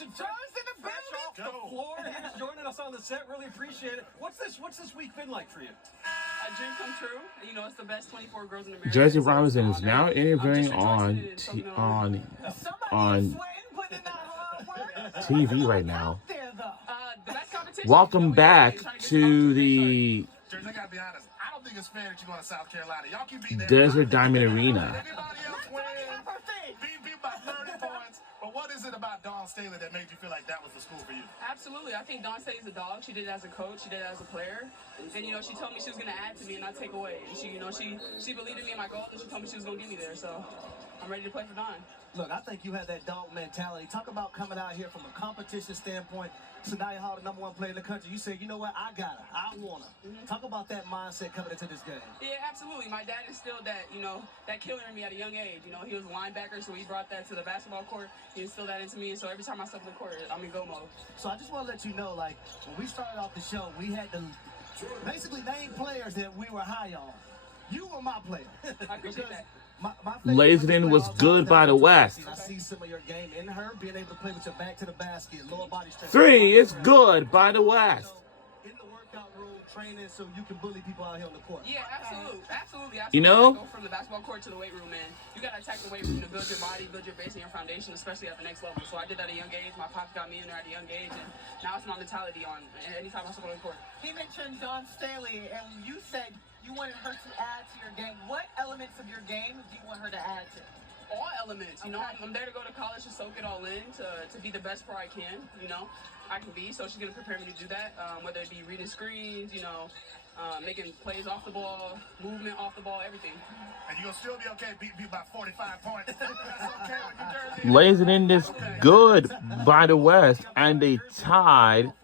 Robinson. John's in the Fresh off the building. floor. He's joining us on the set. Really appreciate it. What's this week been like for you? A dream come true. You know, it's the best 24 girls in America. Jersey So it's Robinson an is honor. now I'm interviewing just rejoicing in something that I'm- on Sweating, putting in that hard work. TV right now. Out there, though. the best competition. Welcome back Trying get to make the Jersey, I gotta be honest. I don't think it's fair that you're going to South Carolina. Y'all keep beating Desert Diamond Arena. Everybody else beat by 30 points. But what is it about Dawn Staley that made you feel like that was the school for you? Absolutely. I think Dawn Staley's a dog. She did it as a coach. She did it as a player. And, you know, she told me she was going to add to me and not take away. And she, you know, she believed in me and my goals, and she told me she was going to get me there. So I'm ready to play for Dawn. Look, I think you had that dog mentality. Talk about coming out here from a competition standpoint. Sanaya Hall, the number one player in the country. You said, you know what, I got her. I want her. Talk about that mindset coming into this game. Yeah, absolutely. My dad instilled that, you know, that killer in me at a young age. You know, he was a linebacker, so he brought that to the basketball court. He instilled that into me, and so every time I step in the court, I'm in go mode. So I just want to let you know, like, when we started off the show, we had to basically name players that we were high on. You were my player. I appreciate that. Laserton was good by the West. I see some of your game in her, being able to play with your back to the basket, lower body strength. 3 is good by the West. In the workout room, training so you can bully people out here on the court. Yeah, absolutely. You know? Go from the basketball court to the weight room, man. You gotta attack the weight room to build your body, build your base and your foundation, especially at the next level. So I did that at a young age. My pops got me in there at a young age, and now it's my mentality on anytime I step on the court. He mentioned Dawn Staley, and you said you wanted her to add to your game. What elements of your game do you want her to add to? All elements, you know, I'm there to go to college to soak it all in, to be the best pro I can, you know, I can be. So she's going to prepare me to do that, whether it be reading screens, you know, making plays off the ball, movement off the ball, everything. And you're going to still be okay beat by 45 points. That's okay with New Jersey. Laserton is good by the West, and they tied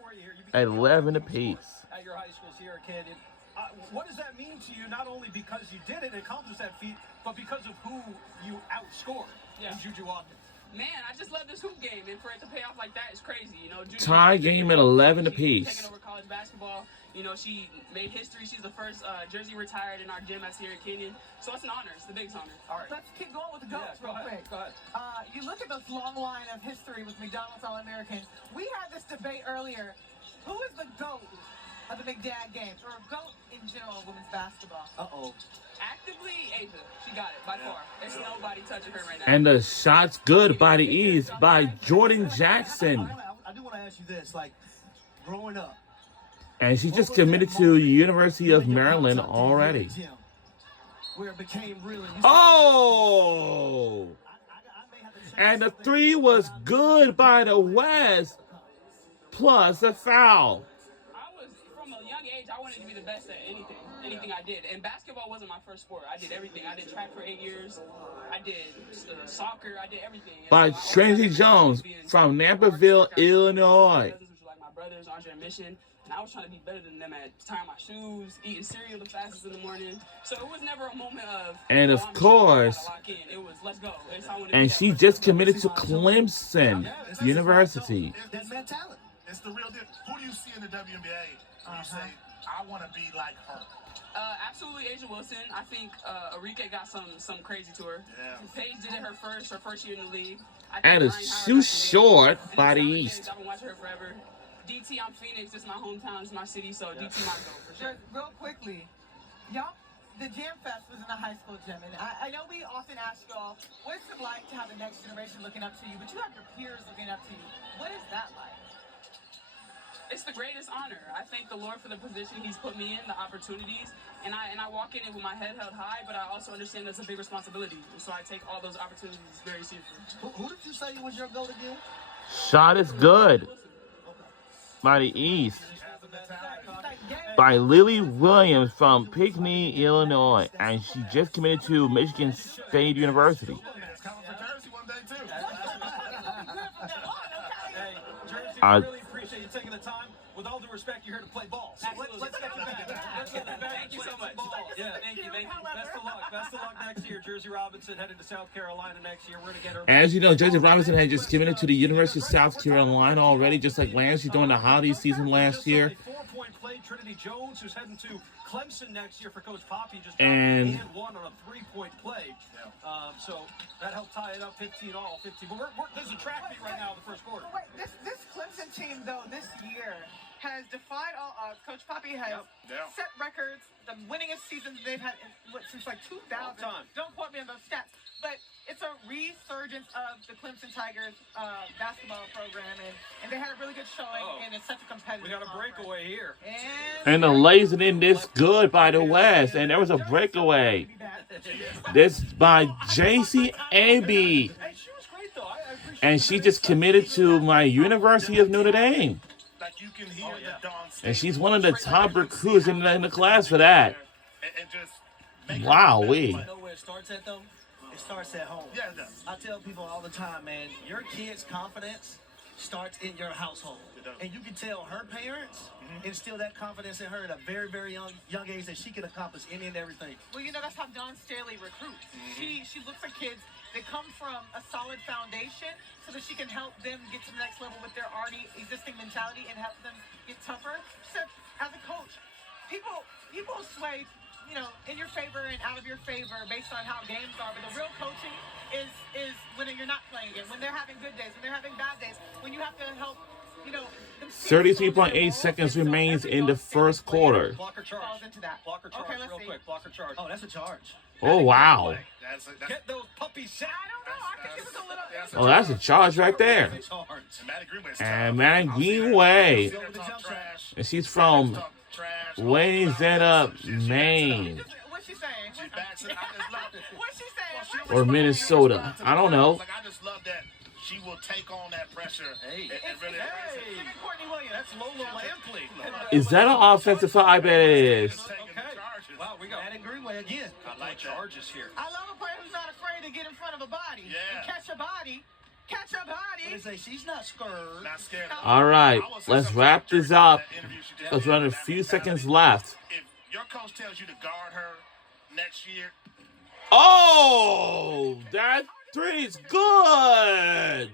at 11 apiece. At your high school, Sierra Canyon. What does that mean to you, not only because you did it and accomplished that feat, but because of who you outscored in Juju Watkins? Man, I just love this hoop game, and for it to pay off like that is crazy. You know, Tie game at 11 apiece. Taking over college basketball. You know, she made history. She's the first jersey retired in our gym at Sierra Canyon. So it's an honor. It's the biggest honor. All right. Let's keep going with the goats real quick. Go ahead. You look at this long line of history with McDonald's All-Americans. We had this debate earlier. Who is the GOAT of the McDad games, or GOAT in general of women's basketball? Actively, Asia. She got it by far. There's nobody touching her right now. And the shot's good by the East by Jordan Jackson. I do want to ask you this, like, growing up. And she just committed to University of Maryland already. Where it became real. Oh! And the 3 was good by the West, plus a foul. I was, from a young age, I wanted to be the best at anything I did. And basketball wasn't my first sport. I did everything. I did track for 8 years. I did soccer. I did everything. By Tracy Jones from Naperville, Illinois. Which were like my brothers, Andre and Mission. And I was trying to be better than them at tying my shoes, eating cereal the fastest in the morning. So it was never a moment of... And of course... It was, let's go. And she just committed to Clemson University. That mentality. It's the real deal. Who do you see in the WNBA when you say, I want to be like her? Absolutely, Asia Wilson. I think Arike got some crazy to her. Yeah. Paige did it her first year in the league. And it's too short by the East. I've been watching her forever. DT, I'm Phoenix. It's my hometown. It's my city. So DT might go for sure. Real quickly, y'all, the Jam Fest was in a high school gym, and I know we often ask y'all, what's it like to have the next generation looking up to you, but you have your peers looking up to you. What is that like? It's the greatest honor. I thank the Lord for the position He's put me in, the opportunities, and I walk in it with my head held high, but I also understand that's a big responsibility, and so I take all those opportunities very seriously. Who did you say was your goal again? Shot is good by the East. By Lily Williams from Pinckney, Illinois. And she just committed to Michigan State University. Hey, Jersey, I really appreciate you taking the time. With all due respect, you're here to play ball. So let's get you back. Let's get you back. Thank you so much. Yeah, thank you. Best of luck. Best of luck next year. Jersey Robinson headed to South Carolina next year. We're going to get her. As you know, Jersey Robinson had just committed to the University of South Carolina already, just like Lance. She's doing the holiday season last year. Four-point play. Trinity Jones, who's heading to Clemson next year for Coach Poppy, just and one on a three-point play. So that helped tie it up 15-15. But there's a track meet right now in the first quarter. Wait, this team, though, this year has defied all odds. Coach Poppy has Yep. set records, the winningest season they've had since like 2000. time. Don't quote me on those stats, but it's a resurgence of the Clemson Tigers basketball program, and they had a really good showing, and it's such a competitive. We got a conference. breakaway here. And the ladies in this good by the West, and there was a breakaway. This by JC Abbey, Hey, she was great, though. I appreciate and she just committed to my University of Notre Dame, Like you can hear the Dawn State. and she's one of the top recruits in the class for that. And just make it Wow, better. we. You know where it starts at, though? It starts at home. Yeah, it does. I tell people all the time, man, your kid's confidence starts in your household. It does. And you can tell her parents instill that confidence in her at a very, very young age that she can accomplish any and everything. Well, you know, that's how Dawn Staley recruits. She looks at kids that come from a solid foundation so that she can help them get to the next level with their already existing mentality and help them get tougher. So, as a coach, people sway, you know, in your favor and out of your favor based on how games are. But the real coaching is when you're not playing it, when they're having good days, when they're having bad days, when you have to help, you know, them see 33.8 seconds remains in the first quarter. Blocker charge. falls into that. Blocker charge, Okay, let's real see. quick. Blocker charge. Oh, that's a charge. Oh, wow. That's Get those puppies set. I don't know. I think it was a little. That's Oh, that's a charge right there. Charge. Maddie Greenway's And tough. Maddie I'll see that. Greenway. I'll see her talk trash. And she's from Talk trash. Wayzata, She's- Maine. What's she saying? She backs it. I just love it. What's she saying? Or Minnesota. I don't know. Like, I just love that she will take on that pressure Hey. and really embrace it. Even Courtney Williams. That's Lola Lampley. Is that an offensive foul? I bet it is. Taking the Okay. charges. Wow, we got Maddie Greenway again. I like that. charges here. I love a player who's not afraid to get in front of a body Yeah. and catch a body. Catch a What body. they say, she's not scared. Not scared. All right, I was let's so wrap curious this about up. that interview she did. Because we're under a few seconds left. If your coach tells you to guard her next year, Oh, that three's good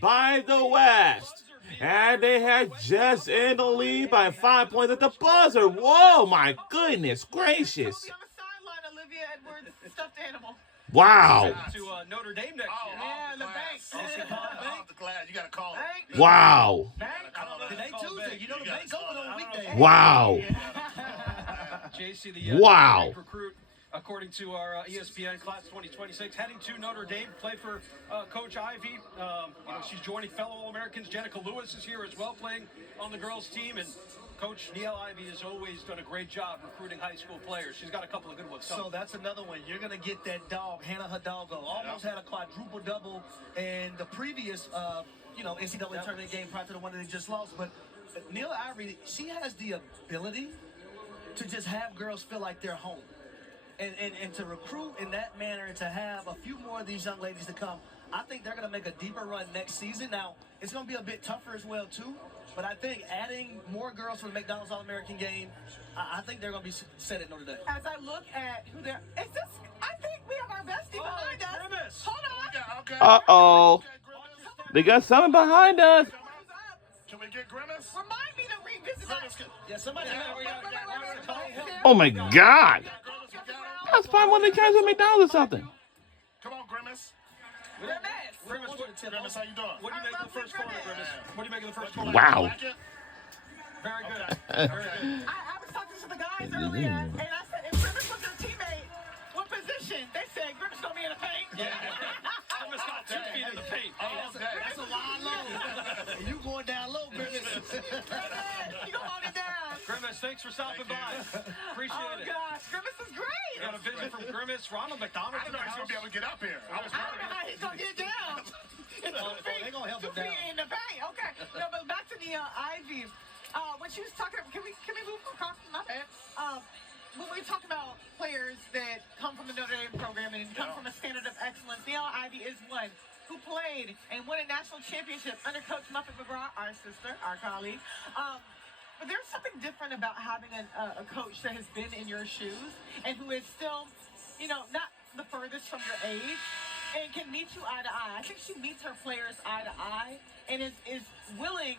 by the West. And they had just in the lead by 5 points at the buzzer. Whoa, my goodness gracious. Be on the sideline, Olivia Edwards, stuffed animal. Wow. To Notre Dame next year. Yeah, the bank. off the glass, you got to call it. Bank. Wow. Bank. Today Tuesday, you know the bank's open on weekdays. Wow. JC, the Wow. recruit, according to our ESPN class 2026, heading to Notre Dame, play for Coach Ivy. You know, she's joining fellow All-Americans. Jenica Lewis is here as well, playing on the girls' team, and Coach Neil Ivy has always done a great job recruiting high school players. She's got a couple of good ones. So that's another one. You're going to get that dog, Hannah Hidalgo. Almost had a quadruple double in the previous, NCAA tournament game prior to the one that they just lost. But Neil Ivy, she has the ability to just have girls feel like they're home. And to recruit in that manner and to have a few more of these young ladies to come, I think they're going to make a deeper run next season. Now, it's going to be a bit tougher as well, too. But I think adding more girls for the McDonald's All-American game, I think they're going to be set at Notre Dame. As I look at who they're, is this? I think we have our bestie behind us. Grimace. Hold on. Okay. Uh-oh. Okay, Grimace. They got something behind us. Who's up? Can we get Grimace? Remind me to revisit Grimace, that. Yeah, somebody Oh, my God. That's probably one of the guys at McDonald's or something. Come on, Grimace. Grimace, Grimace, how you doing? what do you make of the first quarter, Grimace? What do you make of the first quarter? Wow. Like it? Very good. Very good. I was talking to the guys earlier, and I said, if Grimace was your teammate, what position? They said Grimace gonna be in the paint. Grimace got 2 feet in the paint. That's a line low. You going down low, Grimace. You gonna hold it down. Grimace, thanks for stopping by. Appreciate Oh it. gosh, Grimace is great. We got a visit from Grimace. Ronald McDonald I in didn't the know he's going to be able house. to get up here. I was I don't know how he's gonna get down. They're going to help him 2 feet down. in the paint. Okay. No, but back to Nia Ivy. When she was talking, can we move from conference? My bad. When we talk about players that come from the Notre Dame program and come from a standard of excellence, Nia Ivy is one who played and won a national championship under Coach Muffet McGraw, our sister, our colleague. But there's something different about having a coach that has been in your shoes and who is still, not the furthest from your age and can meet you eye to eye. I think she meets her players eye to eye and is willing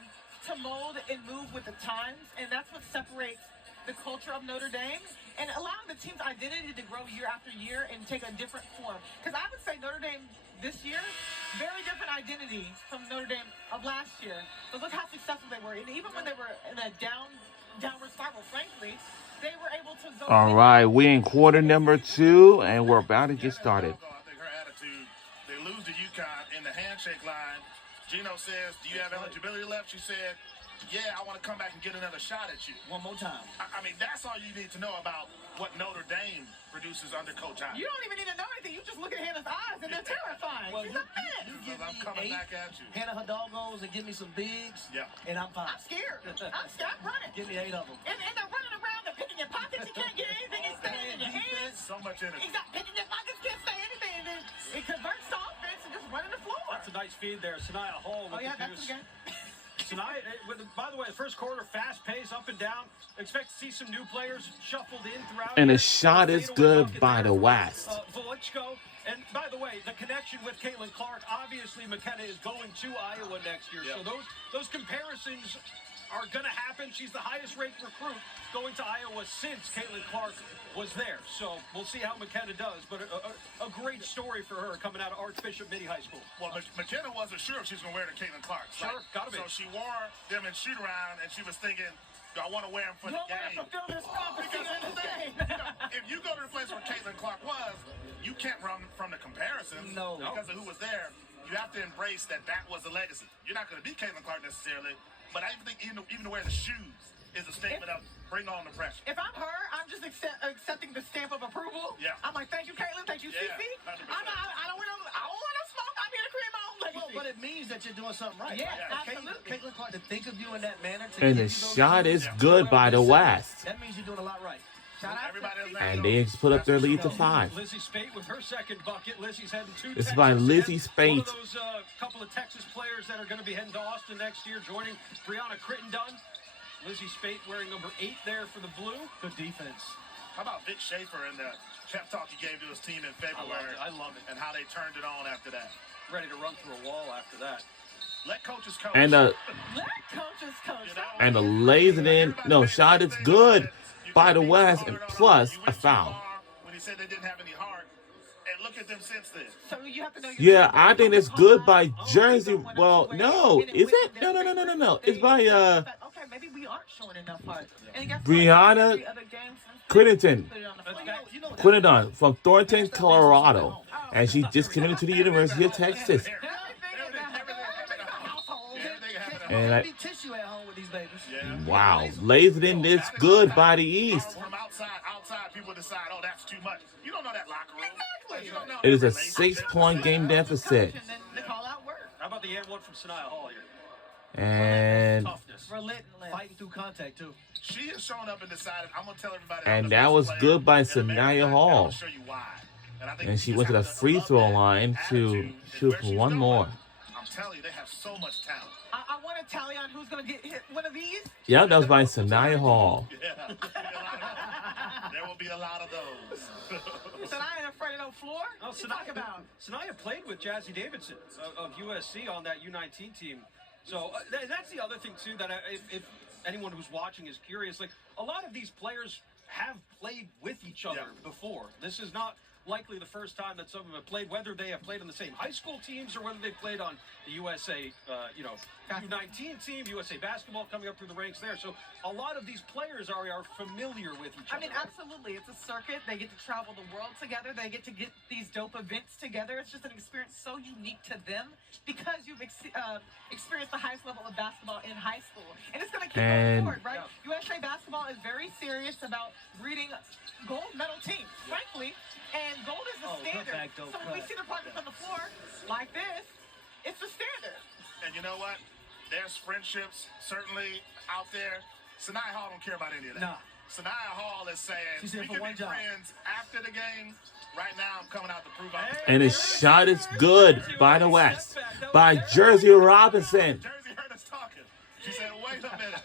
to mold and move with the times, and that's what separates the culture of Notre Dame and allowing the team's identity to grow year after year and take a different form. Because I would say Notre Dame this year, very different identity from Notre Dame of last year. But look how successful they were. And even when they were in a downward spiral, frankly, they were able to go. All right, we in quarter number 2, and we're about to get started. I think her attitude, they lose to UConn in the handshake line. Gino says, do you have eligibility left? She said, yeah, I want to come back and get another shot at you. One more time. I mean, that's all you need to know about what Notre Dame produces under Coach Ivey. You don't even need to know anything. You just look at Hannah's eyes, and they're terrifying. Well, She's you- a man. you give I'm me coming 8 back at you. Hannah Hidalgos and give me some bigs, Yeah. and I'm fine. I'm scared. I'm scared. I'm running. Give me 8 of them. And they're running around. They're picking your pockets. You can't get anything. It's staying in your hands. So much energy. Exactly. Picking your pockets can't say anything. And then it converts to offense and just running the floor. That's a nice feed there. Sanaya Hall with Oh, yeah, the that's deuce. the game. Tonight, by the way, the first quarter, fast pace, up and down. Expect to see some new players shuffled in throughout. And the here. shot is Fadeaway good bucket by there the for, West. Velichko. And by the way, the connection with Caitlin Clark, obviously McKenna is going to Iowa next year. Yep. So those comparisons are going to happen. She's the highest ranked recruit going to Iowa since Caitlin Clark was there. So we'll see how McKenna does. But a great story for her coming out of Archbishop Midi High School. Well, McKenna wasn't sure if she was going to wear the Caitlin Clarks. Sure, gotta be. So she wore them in shoot around, and she was thinking, do I want to wear them for the game? Fulfill this prophecy Because in this game. if you go to the place where Caitlin Clark was, you can't run from the comparisons No. because of who was there. You have to embrace that was the legacy. You're not going to be Caitlin Clark necessarily, but I think even to wear the shoes is a statement of bring on the pressure. If I'm her, I'm just accepting the stamp of approval. Yeah. I'm like, thank you, Caitlin. Thank you, Yeah, Cece. 100%. I don't want no smoke. I'm here to create my own legacy. Well, but it means that you're doing something right. Yeah, right? absolutely. Caitlin Clark, to think of you in that manner. To And give the you those shot shoes, is good by the West. That means you're doing a lot right. Shout out Everybody to else And they put up their lead to 5. Lizzie Spate with her second bucket. Lizzie's heading to It's Texas by again. Lizzie One Spate. of those couple of Texas players that are going to be heading to Austin next year, joining Brianna Crittenden. Lizzie Spate wearing number 8 there for the Blue. Good defense. How about Vic Schaefer and the pep talk he gave to his team in February? I love it. And how they turned it on after that. Ready to run through a wall after that. Let coaches coach. And Let coaches coach. And the lays it in. No, shot is good by the West, and plus a foul. When he said they didn't have any heart, and look at them since then. So you have to know. Yeah, I think it's good by Jersey. Well, no, is it? No. It's by Okay, maybe we aren't showing enough heart. And guess what? Brianna Every other game since Crittenden. put it on the floor. You know, Crittenden from Thornton, Colorado, and she just committed to the University of Texas. And I, be tissue at home with these babies. Yeah. wow, lays it in this good by the East. From outside, people decide, oh, that's too much. You don't know that locker room. Exactly. You don't know It is a that relationship. 6-point game deficit. And then they call out work. How about the and one from Sanaya Hall here? And Toughness. Relentless. Fighting through contact, too. She has shown up and decided, I'm going to tell everybody. And I'm the that best was player good by in America, Sanaya and Hall. I'll show you why. I think And she you went to the just have free love throw that line to attitude and shoot where for she's one going. more. I'm telling you, they have so much talent. I want to tally on who's going to get hit one of these. Yeah, that was by Sanaya Hall. Yeah. There will be a lot of those. Said I ain't afraid of no floor. Oh, What you talk about? Sanaya played with Jazzy Davidson of USC on that U19 team. So that's the other thing, too, that if anyone who's watching is curious, like a lot of these players have played with each other before. This is not likely the first time that some of them have played, whether they have played on the same high school teams or whether they've played on the USA, U19 team, USA basketball coming up through the ranks there. So a lot of these players are familiar with each other. I mean, absolutely. It's a circuit. They get to travel the world together. They get to get these dope events together. It's just an experience so unique to them because you've experienced the highest level of basketball in high school. And it's going to keep going forward, right? USA basketball is very serious about breeding gold medal teams, frankly. And gold is the standard. back, dope So when we cut. see the project on the floor like this, it's the standard. And you know what? There's friendships certainly out there. Sanaya Hall don't care about any of that. Nah. Sanaya Hall is saying, She's here we for can one be job. friends after the game. Right now, I'm coming out to prove I'm And his shot is good by the West. By Jersey Robinson. Jersey heard us talking. She said, wait a minute.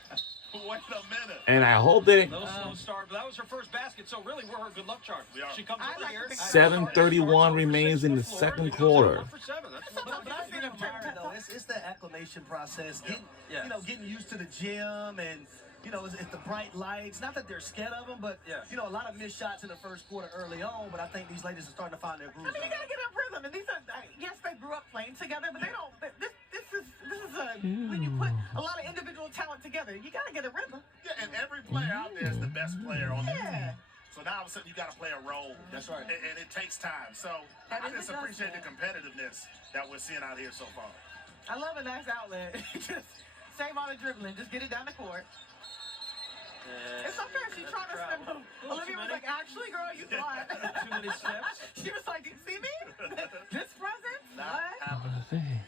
Wait a minute. And I hope that Little slow start, but that was her first basket, so really we're her good luck charm. We are. She comes I over like here. to think 7:31 remains in the second quarter. But I think admire though. It's the acclimation process. Getting, Yeah. getting used to the gym and you know, it's the bright lights. Not that they're scared of them, but, Yeah. you know, a lot of missed shots in the first quarter early on. But I think these ladies are starting to find their groove. I mean, you gotta get a rhythm, and these are yes, they grew up playing together, but they don't. This is a when you put a lot of individual talent together, you gotta get a rhythm. Yeah, and every player out there is the best player on the Yeah. team. So now all of a sudden you got to play a role. That's right. And it takes time. So That I is just a appreciate the dust competitiveness that we're seeing out here so far. I love a nice outlet. Just save all the dribbling, just get it down the court. And It's okay. She's trying to spin move. Olivia was like, actually, girl, you thought. too many steps. She was like, do you see me? This present? Not What? happening.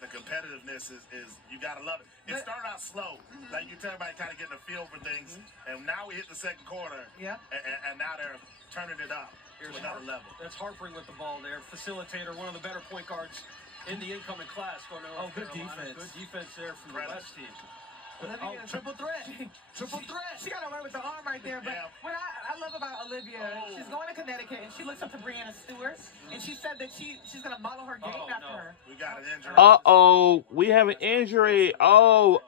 The competitiveness is you gotta love it. It But- started out slow, like you tell everybody kind of getting a feel for things, and now we hit the second quarter, Yeah. and now they're turning it up to another level. That's Harpering with the ball there. Facilitator, one of the better point guards in the incoming class. Going to Oh, North good Carolina. defense. Good defense there from the Incredible. West team. Oh, triple threat. Triple threat. She got away with the arm right there. But Yeah. what I love about Olivia, Oh. she's going to Connecticut, and she looks up to Brianna Stewart, and she said that she's going to model her game Oh, after no. her. We got an injury. Uh-oh, we have an injury. Oh.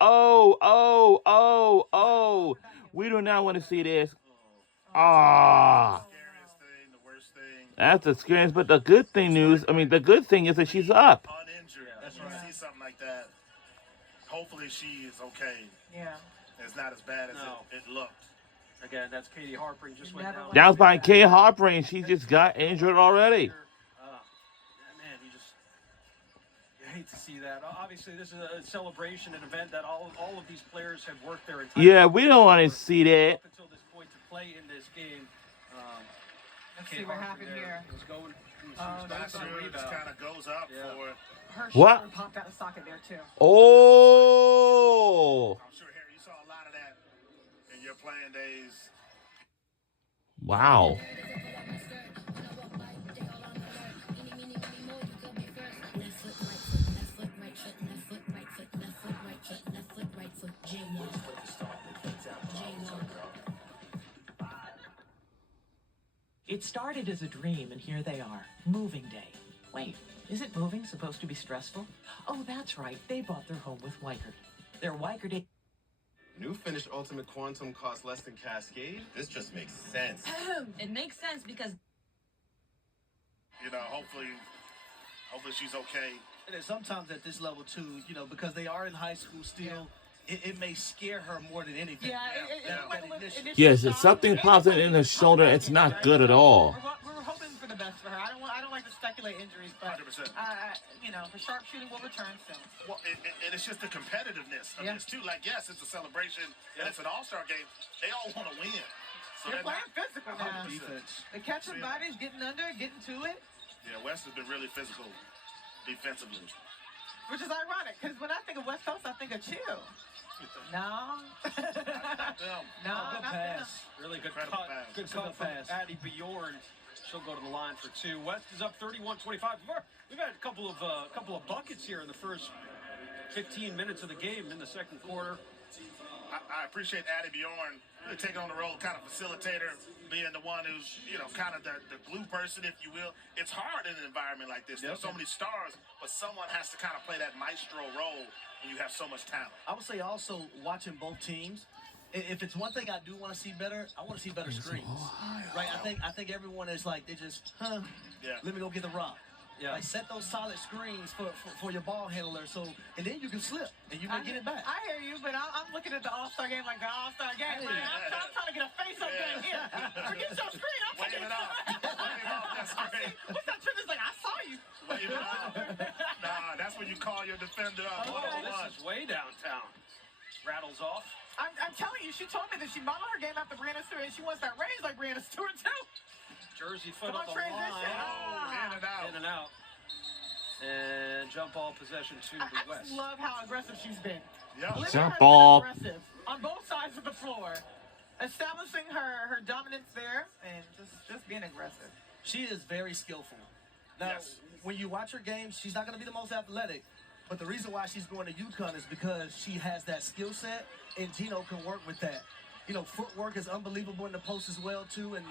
We do not want to see this. Ah. Scariest thing, the worst thing. That's the scariest, but the good thing is that she's up. Uninjured. That's When you right. see something like that, hopefully she is okay. Yeah. It's not as bad as No. it looked. Again, that's Katie Harpering. Just went Never down. let That was by Kay Harper, and she just got injured already. Man, you hate to see that. Obviously, this is a celebration, an event that all of these players have worked their entire Yeah, we don't want to see that. up until this point to play in this game. Let's Kay see what Harpering happened there here. was going. She was Oh, going Last for the year it just rebound. kind of goes up Yeah. for. Her What? shoulder popped out of socket there, too. Oh. I'm sure, Harry, you saw a lot of that in your playing days. Wow. It started as a dream, and here they are. Moving day. Wait, isn't moving supposed to be stressful? Oh, that's right. They bought their home with Weichert. Their Weichert New finished Ultimate Quantum costs less than Cascade? This just makes sense. It makes sense because You know, hopefully she's okay. And then sometimes at this level too, you know, because they are in high school still, it may scare her more than anything. Yeah, Yeah. like a little initial Yes, if shock. something pops in the shoulder, it's not good at all. We're hoping for the best for her. I don't like to speculate injuries, but 100%. you know, the sharpshooting will return soon. Well, and it's just the competitiveness of Yeah. this too. Like, yes, it's a celebration and it's an all-star game. They all want to win. So They're they're playing not- physical now. Defense. The catching bodies, getting under, getting to it, Yeah, West has been really physical defensively. which is ironic because when I think of West Coast, I think of chill. No, Not them. no, Good not pass. Really good Incredible cut. pass. Good It's a cut good from pass. Addie Bjorn. She'll go to the line for two. West is up 31-25. We've had a couple of buckets here in the first 15 minutes of the game in the second quarter. I appreciate Addie Bjorn really taking on the role, kind of facilitator, being the one who's, you know, kind of the glue person, if you will. It's hard in an environment like this. There's so many stars, but someone has to kind of play that maestro role when you have so much talent. I would say also watching both teams. If it's one thing I do want to see better, I want to see better screens. Right? I think everyone is like they just, Yeah. let me go get the rock. Yeah. Like set those solid screens for your ball handler, so and then you can slip and you may get it back. I hear you, but I'm looking at the All-Star game like the All-Star game. Hey. Man. I'm trying to get a face-up game here. Forget your screen. I'm Wave taking it off. Wave off that screen. What's that trick? It's like I saw you. Wave it off. Nah, that's when you call your defender up. Oh, One-on-one. this is way downtown. Rattles off. I'm telling you, she told me that she modeled her game after Brianna Stewart, and she wants that raise like Brianna Stewart too. Jersey foot Come on on, the transition. line. Oh, in and out. In and out. And jump ball possession to I the just West. love how aggressive she's been. Yeah. Olivia Jump has ball. been aggressive on both sides of the floor, establishing her dominance there and just being aggressive. She is very skillful. Now, Yes. when you watch her games, she's not going to be the most athletic, but the reason why she's going to UConn is because she has that skill set, and Gino can work with that. You know, footwork is unbelievable in the post as well too, and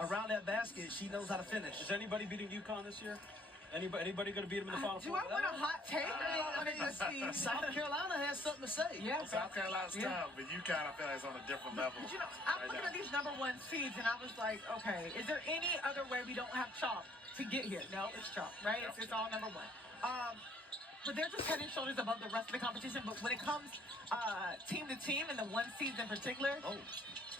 around that basket, she knows how to finish. Is anybody beating UConn this year? Anybody going to beat them in the Final Do Four? I want a hot take or do I want to just see? South Carolina has something to say. Yeah. South Carolina's tough, but UConn, I feel like, is on a different level. But I'm looking at these number 1 seeds, and I was like, okay, is there any other way we don't have chalk to get here? No, it's chalk, right? It's all number 1. But they're just head and shoulders above the rest of the competition. But when it comes team to team, and the 1 seeds in particular,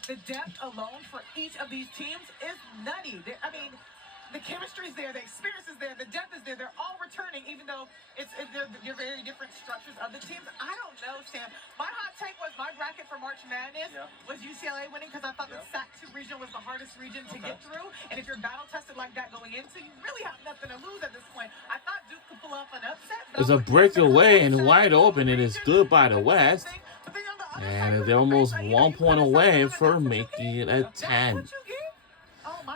the depth alone for each of these teams is nutty. I mean, the chemistry's there, the experience is there, the depth is there. They're all returning, even though they're very different structures of the teams. I don't know, Sam. My hot take was my bracket for March Madness was UCLA winning because I thought the SAC-2 region was the hardest region to get through. And if you're battle tested like that going into, you really have nothing to lose at this point. I thought Duke could pull off an upset. There's a breakaway and wide open. It is good by the West. And they're almost 1 point away for making it a 10.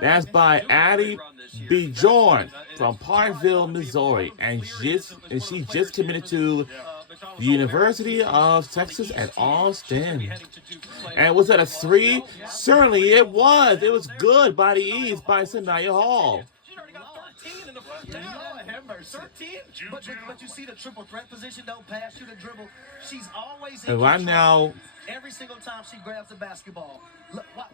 That's by Addie Bjorn from Parkville, Missouri. And she just committed to the University of Texas at Austin. And was that a 3? Certainly it was. It was good by the East by Sanaya Hall. She already got 13 in the first half. Lord have mercy. 13? But you see the triple threat position, though, pass, shoot, and dribble. She's always in And right control. now, Every single time she grabs the basketball.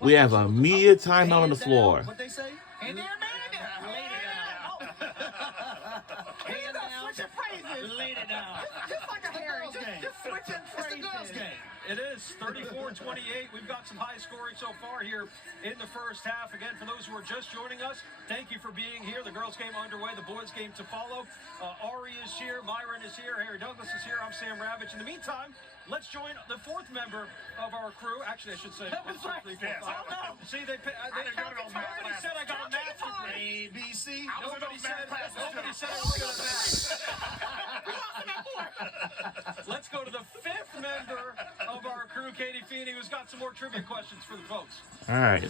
we have a media timeout on the floor. What they say? And they're mad at Lay it down. Hands down. Switching phrases. Lay it down. Just like a Harry. girls' game. Just switching It's phrases. the girls' game. It is 34-28. We've got some high scoring so far here in the first half. Again, for those who are just joining us, thank you for being here. The girls' game underway, the boys' game to follow. Ari is here, Myron is here, Harry Douglas is here. I'm Sam Ravitch. In the meantime, let's join the 4th member of our crew. Actually, I should say. That was right. See, they nobody said I got a math degree. ABC. Nobody said I was good at math. Let's go to the 5th member of our crew, Katie Feeney, who's got some more trivia questions for the folks. All right.